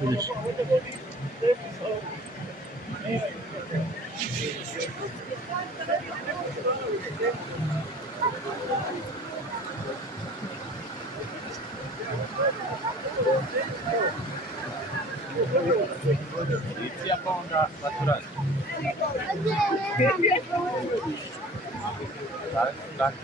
Vidiš. Policija pa onda maturanti. Tak.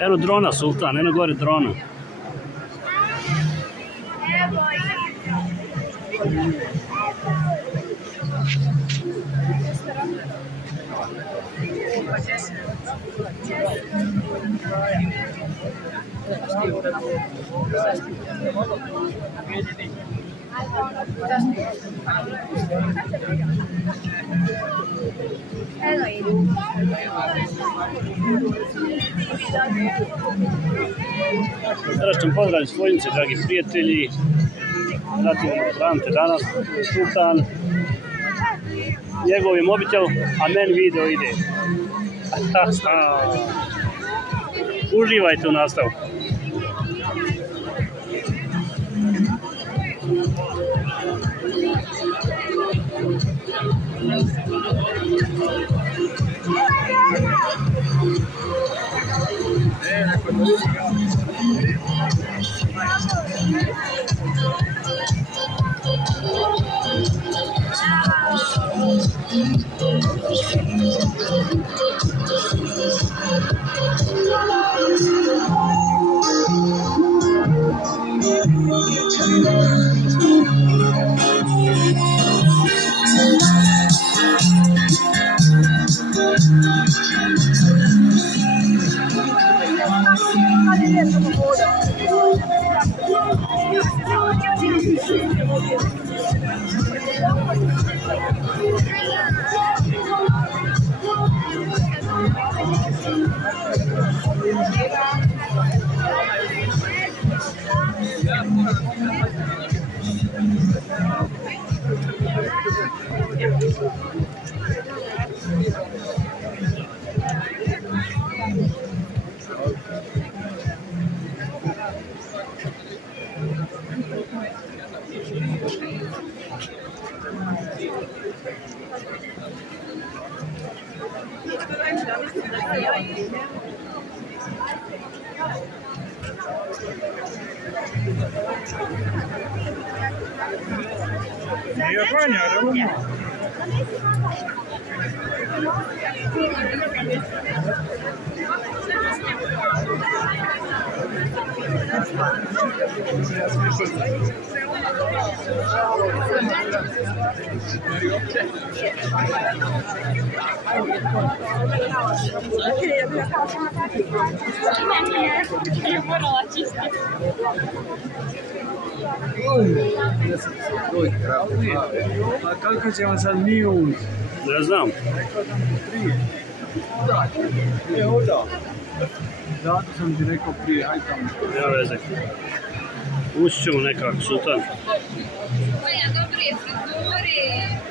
Eno drona, Sultan, eno gore drona. Srdačan pozdrav iz Fojnice, dragi prijatelji. Pratimo maturante danas, Sultan. Njegov je mobitel, a meni video ide. Uživajte u nastavu. Nije klanja, ravno. Je morala čistiti. A kako ćemo sad mi ući? Ne znam. Rekao sam ti prije. Je ovdje. Zato sam ti rekao prije, hajde tamo. Nema veze. Ući ćemo nekako, Sultan. Moja dobre frizure.